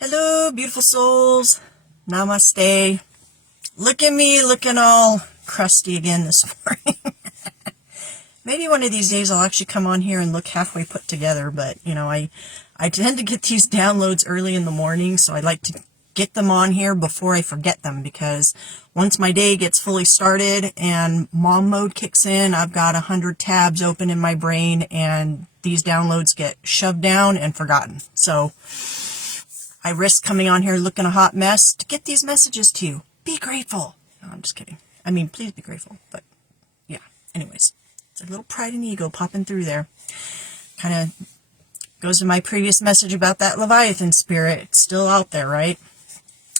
Hello, beautiful souls. Namaste. Look at me looking all crusty again this morning. Maybe one of these days I'll actually come on here and look halfway put together, but, I tend to get these downloads early in the morning, so I like to get them on here before I forget them, because once my day gets fully started and mom mode kicks in, I've got 100 tabs open in my brain, and these downloads get shoved down and forgotten. So I risk coming on here looking a hot mess to get these messages to you. Be grateful. No, I'm just kidding. I mean, please be grateful. But yeah, anyways, it's a little pride and ego popping through there. Kind of goes to my previous message about that Leviathan spirit. It's still out there, right?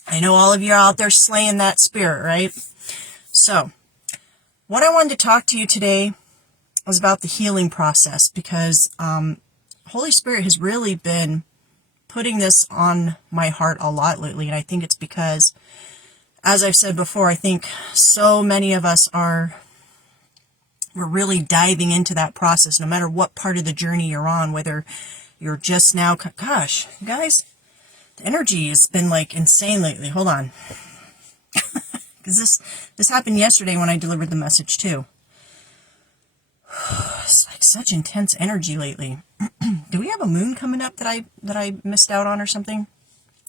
I know all of you are out there slaying that spirit, right? So what I wanted to talk to you today was about the healing process, because Holy Spirit has really been putting this on my heart a lot lately. And I think it's because, as I've said before, I think so many of us we're really diving into that process, no matter what part of the journey you're on, whether you're just now, gosh, you guys, the energy has been like insane lately. Hold on. Because this happened yesterday when I delivered the message too. It's like such intense energy lately. Do we have a moon coming up that I missed out on or something?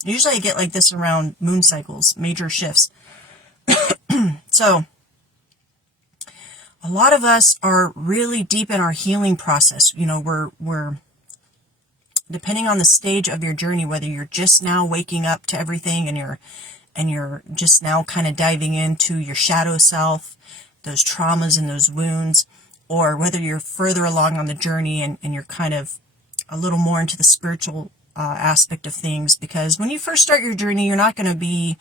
Usually I get like this around moon cycles, major shifts. So a lot of us are really deep in our healing process. We're depending on the stage of your journey, whether you're just now waking up to everything and you're just now kind of diving into your shadow self, those traumas and those wounds, or whether you're further along on the journey and you're kind of a little more into the spiritual aspect of things. Because when you first start your journey, you're not going to be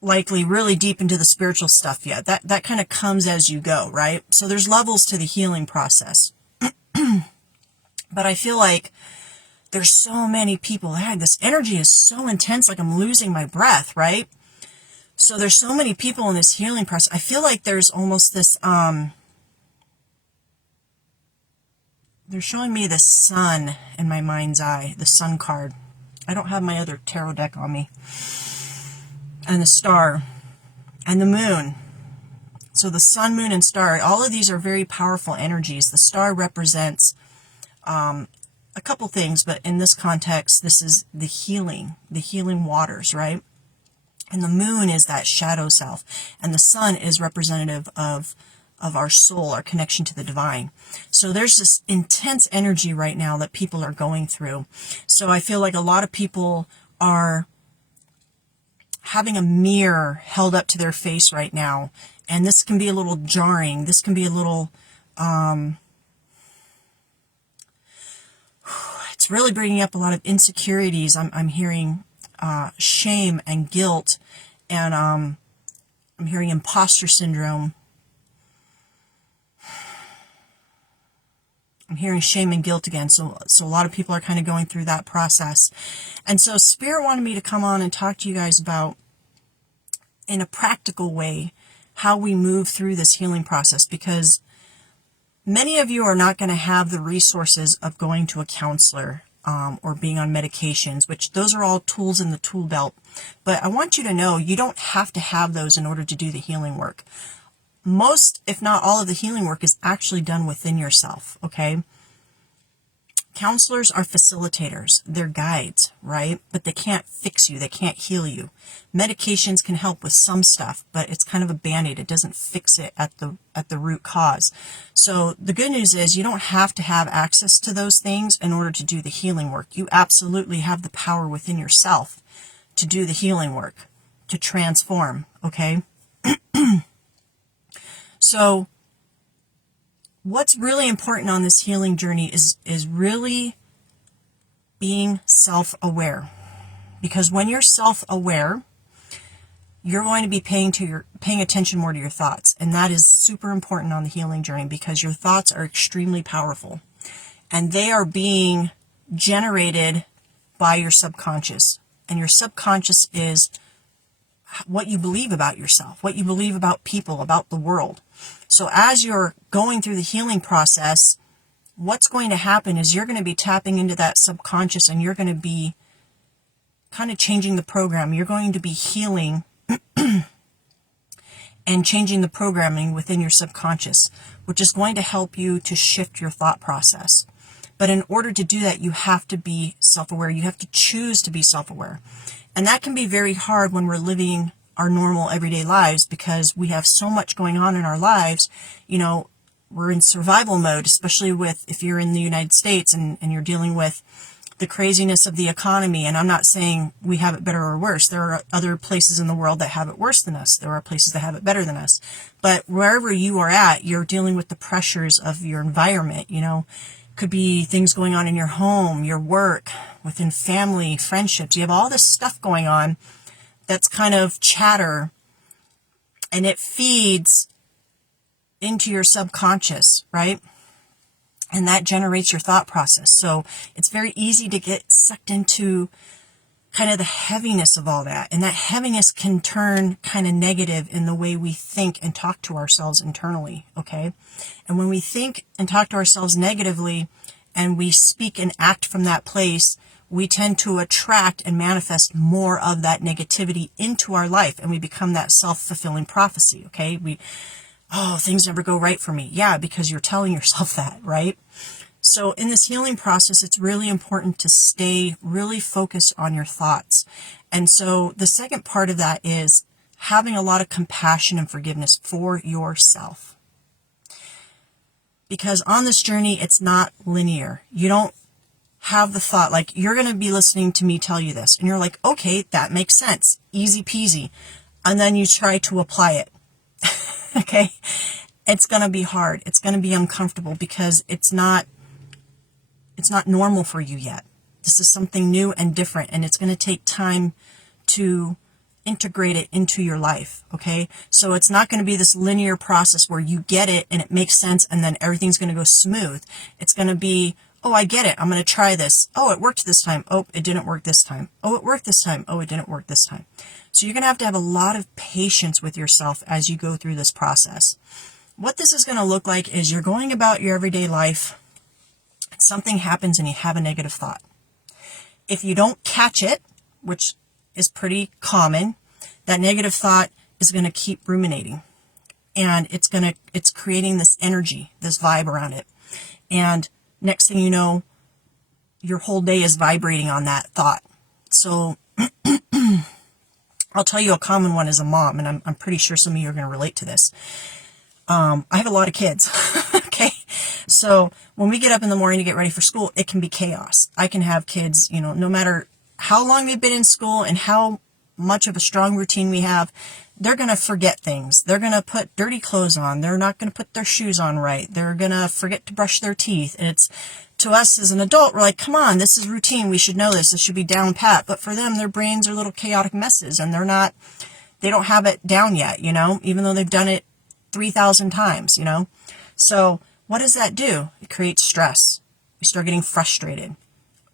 likely really deep into the spiritual stuff yet. That kind of comes as you go, right? So there's levels to the healing process. But I feel like there's so many people, this energy is so intense, like I'm losing my breath, right? So there's so many people in this healing process. I feel like there's almost this, they're showing me the sun in my mind's eye, the sun card. I don't have my other tarot deck on me. And the star and the moon. So the sun, moon, and star, all of these are very powerful energies. The star represents a couple things, but in this context, this is the healing waters, right? And the moon is that shadow self, and the sun is representative of our soul, our connection to the divine. So there's this intense energy right now that people are going through. So I feel like a lot of people are having a mirror held up to their face right now, and this can be a little jarring. This can be a little it's really bringing up a lot of insecurities. I'm hearing shame and guilt, and I'm hearing imposter syndrome. I'm hearing shame and guilt again. So a lot of people are kind of going through that process. And so Spirit wanted me to come on and talk to you guys about, in a practical way, how we move through this healing process, because many of you are not going to have the resources of going to a counselor or being on medications, which those are all tools in the tool belt. But I want you to know you don't have to have those in order to do the healing work. Most, if not all, of the healing work is actually done within yourself, okay? Counselors are facilitators. They're guides, right? But they can't fix you. They can't heal you. Medications can help with some stuff, but it's kind of a Band-Aid. It doesn't fix it at the root cause. So the good news is you don't have to have access to those things in order to do the healing work. You absolutely have the power within yourself to do the healing work, to transform, okay? So what's really important on this healing journey is really being self-aware. Because when you're self-aware, you're going to be paying attention more to your thoughts. And that is super important on the healing journey, because your thoughts are extremely powerful. And they are being generated by your subconscious. And your subconscious is what you believe about yourself, what you believe about people, about the world. So as you're going through the healing process, what's going to happen is you're going to be tapping into that subconscious, and you're going to be kind of changing the program. You're going to be healing and changing the programming within your subconscious, which is going to help you to shift your thought process. But in order to do that, you have to be self-aware. You have to choose to be self-aware. And that can be very hard when we're living our normal everyday lives, because we have so much going on in our lives. You know, we're in survival mode, especially if you're in the United States and you're dealing with the craziness of the economy. And I'm not saying we have it better or worse. There are other places in the world that have it worse than us. There are places that have it better than us. But wherever you are at, you're dealing with the pressures of your environment. You know, could be things going on in your home, your work, within family, friendships. You have all this stuff going on that's kind of chatter, and it feeds into your subconscious, right? And that generates your thought process. So it's very easy to get sucked into kind of the heaviness of all that. And that heaviness can turn kind of negative in the way we think and talk to ourselves internally, okay? And when we think and talk to ourselves negatively, and we speak and act from that place, we tend to attract and manifest more of that negativity into our life, and we become that self-fulfilling prophecy, okay? Things never go right for me. Yeah, because you're telling yourself that, right? So in this healing process, it's really important to stay really focused on your thoughts. And so the second part of that is having a lot of compassion and forgiveness for yourself. Because on this journey, it's not linear. You don't have the thought, like, you're going to be listening to me tell you this, and you're like, okay, that makes sense. Easy peasy. And then you try to apply it. Okay? It's going to be hard. It's going to be uncomfortable, because it's not normal for you yet. This is something new and different, and it's going to take time to integrate it into your life, okay? So it's not going to be this linear process where you get it and it makes sense and then everything's going to go smooth. It's going to be, oh, I get it. I'm going to try this. Oh, it worked this time. Oh, it didn't work this time. Oh, it worked this time. Oh, it didn't work this time. So you're going to have a lot of patience with yourself as you go through this process. What this is going to look like is you're going about your everyday life. Something happens and you have a negative thought. If you don't catch it, which is pretty common, that negative thought is going to keep ruminating, and it's creating this energy, this vibe around it. And next thing you know, your whole day is vibrating on that thought. So I'll tell you a common one as a mom, and I'm pretty sure some of you are going to relate to this. I have a lot of kids. Okay. So when we get up in the morning to get ready for school, it can be chaos. I can have kids, no matter how long they've been in school and how much of a strong routine we have, they're going to forget things. They're going to put dirty clothes on. They're not going to put their shoes on right. They're going to forget to brush their teeth. And it's, to us as an adult, we're like, come on, this is routine. We should know this. This should be down pat. But for them, their brains are little chaotic messes, and they don't have it down yet, even though they've done it 3,000 times, So what does that do? It creates stress. We start getting frustrated.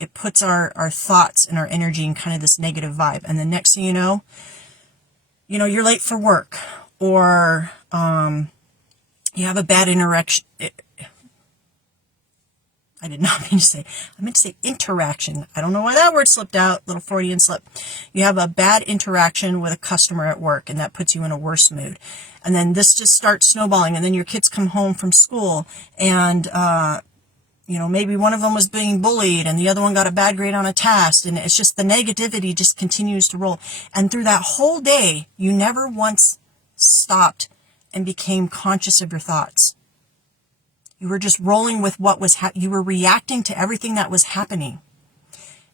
It puts our thoughts and our energy in kind of this negative vibe. And the next thing you know, you're late for work, or you have a bad interaction. I did not mean to say, I meant to say interaction. I don't know why that word slipped out, little Freudian slip. You have a bad interaction with a customer at work, and that puts you in a worse mood. And then this just starts snowballing, and then your kids come home from school, and maybe one of them was being bullied and the other one got a bad grade on a test, and it's just the negativity just continues to roll. And through that whole day, you never once stopped and became conscious of your thoughts. You were just rolling with what was you were reacting to everything that was happening.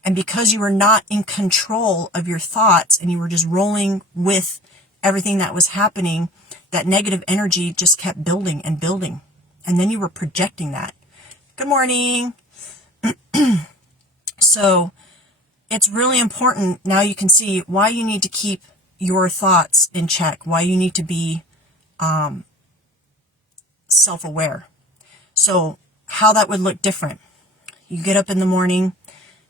And because you were not in control of your thoughts and you were just rolling with everything that was happening, that negative energy just kept building and building. And then you were projecting that. Good morning. So it's really important. Now you can see why you need to keep your thoughts in check, why you need to be self-aware. So how that would look different. You get up in the morning,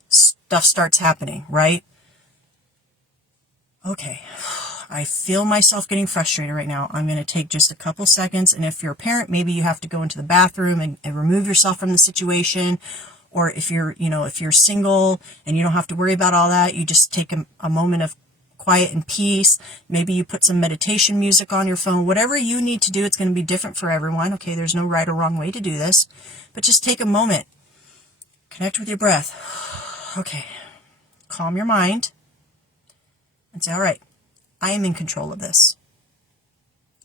stuff starts happening, right? Okay, I feel myself getting frustrated right now. I'm going to take just a couple seconds. And if you're a parent, maybe you have to go into the bathroom and remove yourself from the situation. Or if you're, if you're single and you don't have to worry about all that, you just take a moment of quiet and peace. Maybe you put some meditation music on your phone. Whatever you need to do, it's going to be different for everyone. Okay, there's no right or wrong way to do this. But just take a moment. Connect with your breath. Okay. Calm your mind. And say, all right, I am in control of this.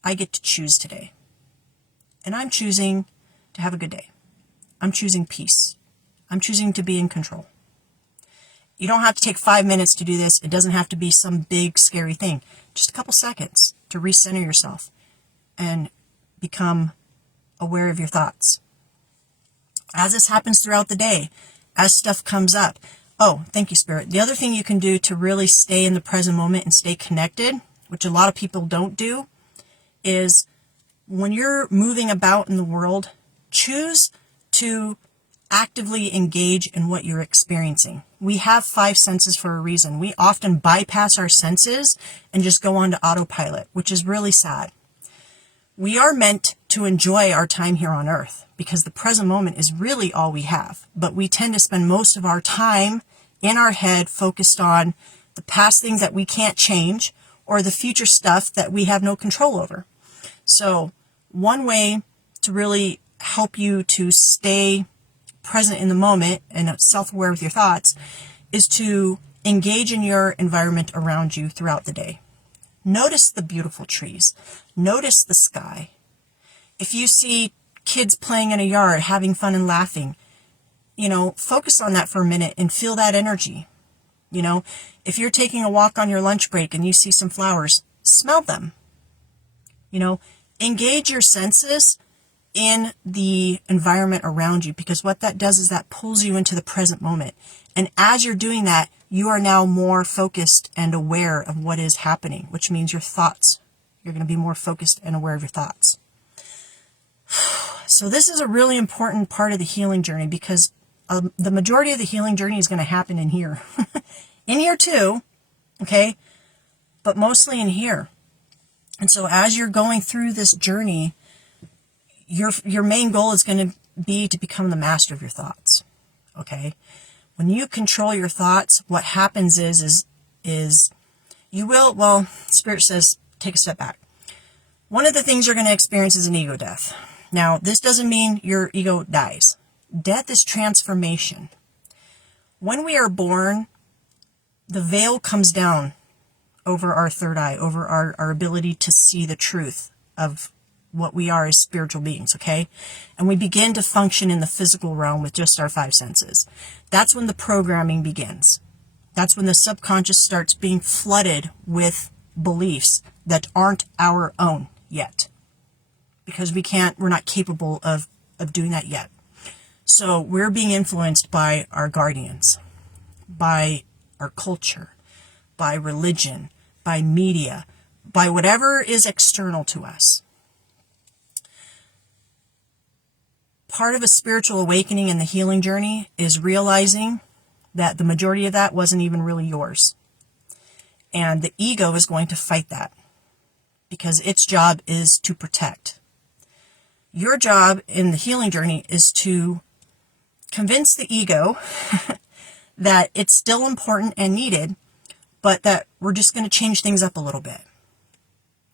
I get to choose today. And I'm choosing to have a good day. I'm choosing peace. I'm choosing to be in control. You don't have to take 5 minutes to do this. It doesn't have to be some big, scary thing. Just a couple seconds to recenter yourself and become aware of your thoughts. As this happens throughout the day, as stuff comes up. Oh, thank you, Spirit. The other thing you can do to really stay in the present moment and stay connected, which a lot of people don't do, is when you're moving about in the world, choose to actively engage in what you're experiencing. We have 5 senses for a reason. We often bypass our senses and just go on to autopilot, which is really sad. We are meant to enjoy our time here on earth because the present moment is really all we have. But we tend to spend most of our time in our head focused on the past things that we can't change or the future stuff that we have no control over. So one way to really help you to stay present in the moment and self-aware with your thoughts is to engage in your environment around you throughout the day. Notice the beautiful trees. Notice the sky. If you see kids playing in a yard, having fun and laughing, focus on that for a minute and feel that energy. If you're taking a walk on your lunch break and you see some flowers, smell them. Engage your senses in the environment around you, because what that does is that pulls you into the present moment. And as you're doing that, you are now more focused and aware of what is happening, which means your thoughts. You're going to be more focused and aware of your thoughts. So this is a really important part of the healing journey, because the majority of the healing journey is going to happen in here. In here too, okay? But mostly in here. And so as you're going through this journey, your main goal is going to be to become the master of your thoughts, okay? When you control your thoughts, what happens is you will, Spirit says, take a step back. One of the things you're going to experience is an ego death. Now, this doesn't mean your ego dies. Death is transformation. When we are born, the veil comes down over our third eye, over our ability to see the truth of what we are as spiritual beings, okay? And we begin to function in the physical realm with just our 5 senses. That's when the programming begins. That's when the subconscious starts being flooded with beliefs that aren't our own yet. Because we're not capable of doing that yet. So we're being influenced by our guardians, by our culture, by religion, by media, by whatever is external to us. Part of a spiritual awakening in the healing journey is realizing that the majority of that wasn't even really yours. And the ego is going to fight that because its job is to protect. Your job in the healing journey is to convince the ego that it's still important and needed, but that we're just going to change things up a little bit.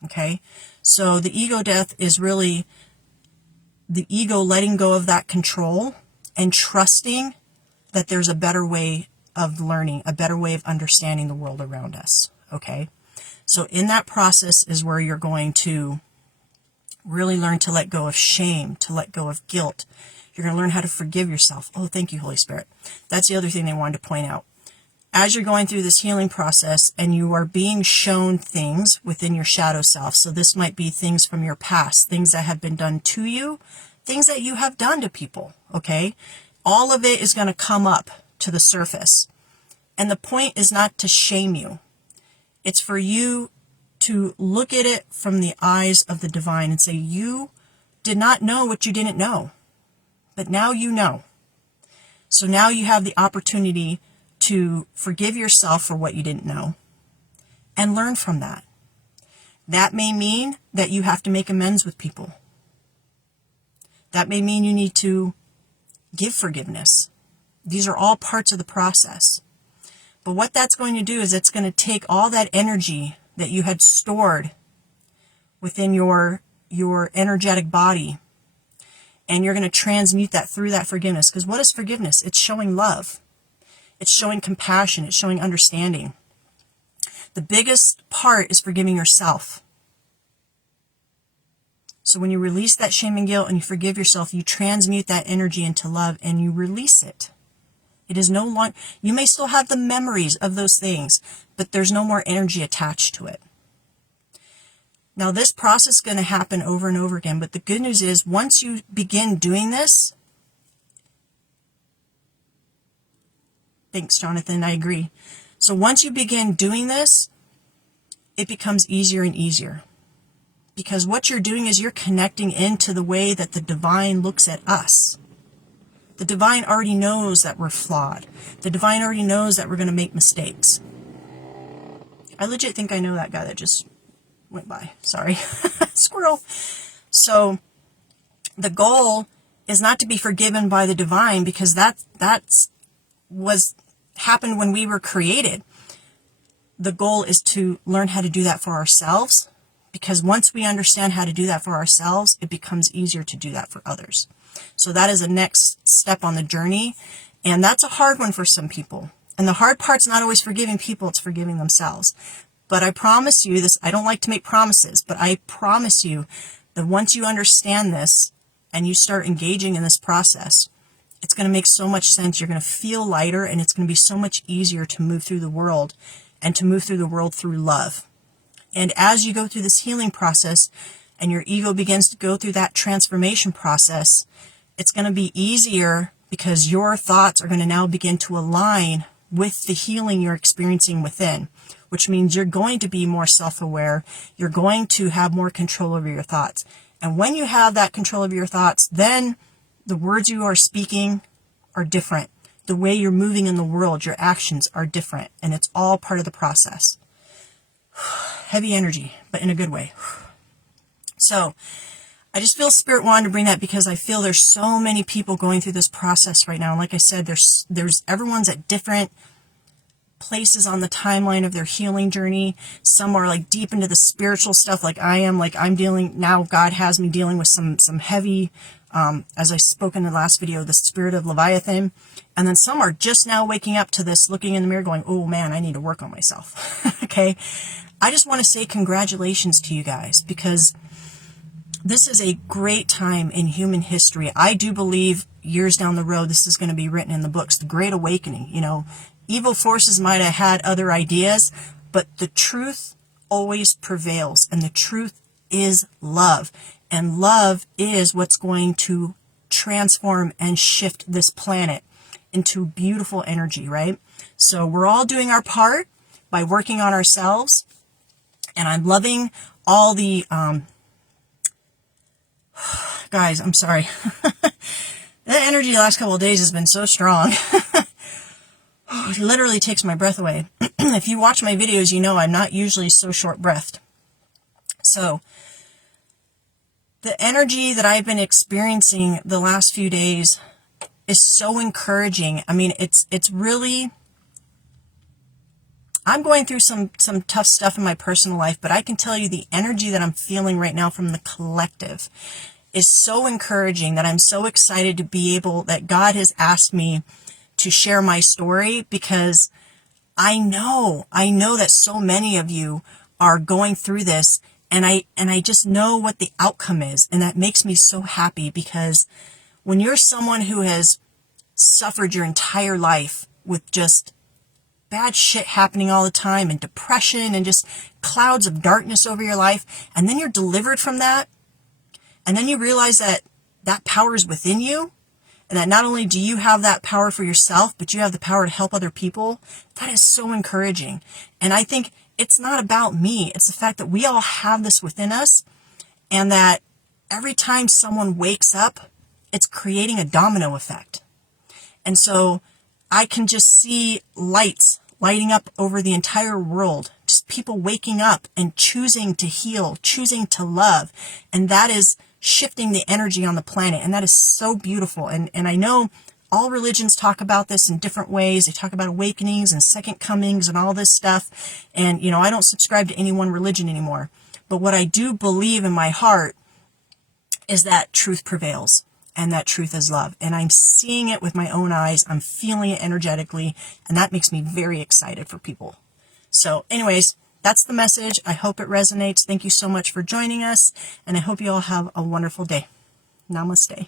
Okay? So the ego death is really the ego letting go of that control and trusting that there's a better way of learning, a better way of understanding the world around us. Okay? So in that process is where you're going to really learn to let go of shame, to let go of guilt. You're going to learn how to forgive yourself. Oh, thank you, Holy Spirit. That's the other thing they wanted to point out. As you're going through this healing process and you are being shown things within your shadow self, so this might be things from your past, things that have been done to you, things that you have done to people, okay? All of it is going to come up to the surface. And the point is not to shame you. It's for you to look at it from the eyes of the divine and say, you did not know what you didn't know, but now you know. So now you have the opportunity to forgive yourself for what you didn't know and learn from that. That may mean that you have to make amends with people. That may mean you need to give forgiveness. These are all parts of the process. But what that's going to do is it's going to take all that energy that you had stored within your energetic body, and you're going to transmute that through that forgiveness. Because what is forgiveness? It's showing love. It's showing compassion. It's showing understanding. The biggest part is forgiving yourself. So when you release that shame and guilt and you forgive yourself, you transmute that energy into love and you release it. It is no longer, you may still have the memories of those things, but there's no more energy attached to it. Now this process is going to happen over and over again, but the good news is once you begin doing this, thanks Jonathan, I agree. So once you begin doing this, it becomes easier and easier. Because what you're doing is you're connecting into the way that the divine looks at us. The divine already knows that we're flawed. The divine already knows that we're going to make mistakes. I legit think I know that guy that just went by. Sorry. Squirrel. So the goal is not to be forgiven by the divine, because that's happened when we were created. The goal is to learn how to do that for ourselves, because once we understand how to do that for ourselves, it becomes easier to do that for others. So that is the next step on the journey, and that's a hard one for some people. And the hard part's not always forgiving people, it's forgiving themselves. But I promise you this, I don't like to make promises, but I promise you that once you understand this and you start engaging in this process, it's going to make so much sense. You're going to feel lighter, and it's going to be so much easier to move through the world, and to move through the world through love. And as you go through this healing process and your ego begins to go through that transformation process, it's going to be easier because your thoughts are going to now begin to align with the healing you're experiencing within, which means you're going to be more self-aware. You're going to have more control over your thoughts. And when you have that control over your thoughts, then the words you are speaking are different. The way you're moving in the world, your actions are different. And it's all part of the process. Heavy energy, but in a good way. So I just feel Spirit wanted to bring that because I feel there's so many people going through this process right now. And like I said, there's everyone's at different places on the timeline of their healing journey. Some are like deep into the spiritual stuff like I am. Like I'm dealing, now God has me dealing with some heavy, as I spoke in the last video, the spirit of Leviathan. And then some are just now waking up to this, looking in the mirror going, oh man, I need to work on myself. Okay. I just want to say congratulations to you guys, because this is a great time in human history. I do believe years down the road, this is going to be written in the books, the Great Awakening. You know, evil forces might have had other ideas, but the truth always prevails, and the truth is love. And love is what's going to transform and shift this planet into beautiful energy, right? So we're all doing our part by working on ourselves. And I'm loving all the, guys, I'm sorry. The energy the last couple of days has been so strong. It literally takes my breath away. If you watch my videos, you know I'm not usually so short-breathed. So the energy that I've been experiencing the last few days is so encouraging. I mean, it's really, I'm going through some tough stuff in my personal life, but I can tell you the energy that I'm feeling right now from the collective is so encouraging, that I'm so excited to be able, that God has asked me to share my story, because I know that so many of you are going through this, and I just know what the outcome is, and that makes me so happy, because when you're someone who has suffered your entire life with just bad shit happening all the time, and depression, and just clouds of darkness over your life, and then you're delivered from that, and then you realize that that power is within you, and that not only do you have that power for yourself, but you have the power to help other people. That is so encouraging. And I think it's not about me. It's the fact that we all have this within us, and that every time someone wakes up, it's creating a domino effect. And so I can just see lights lighting up over the entire world, just people waking up and choosing to heal, choosing to love. And that is shifting the energy on the planet. And that is so beautiful. And I know all religions talk about this in different ways. They talk about awakenings and second comings and all this stuff. And, I don't subscribe to any one religion anymore. But what I do believe in my heart is that truth prevails, and that truth is love. And I'm seeing it with my own eyes. I'm feeling it energetically, and that makes me very excited for people. So anyways, that's the message. I hope it resonates. Thank you so much for joining us, and I hope you all have a wonderful day. Namaste.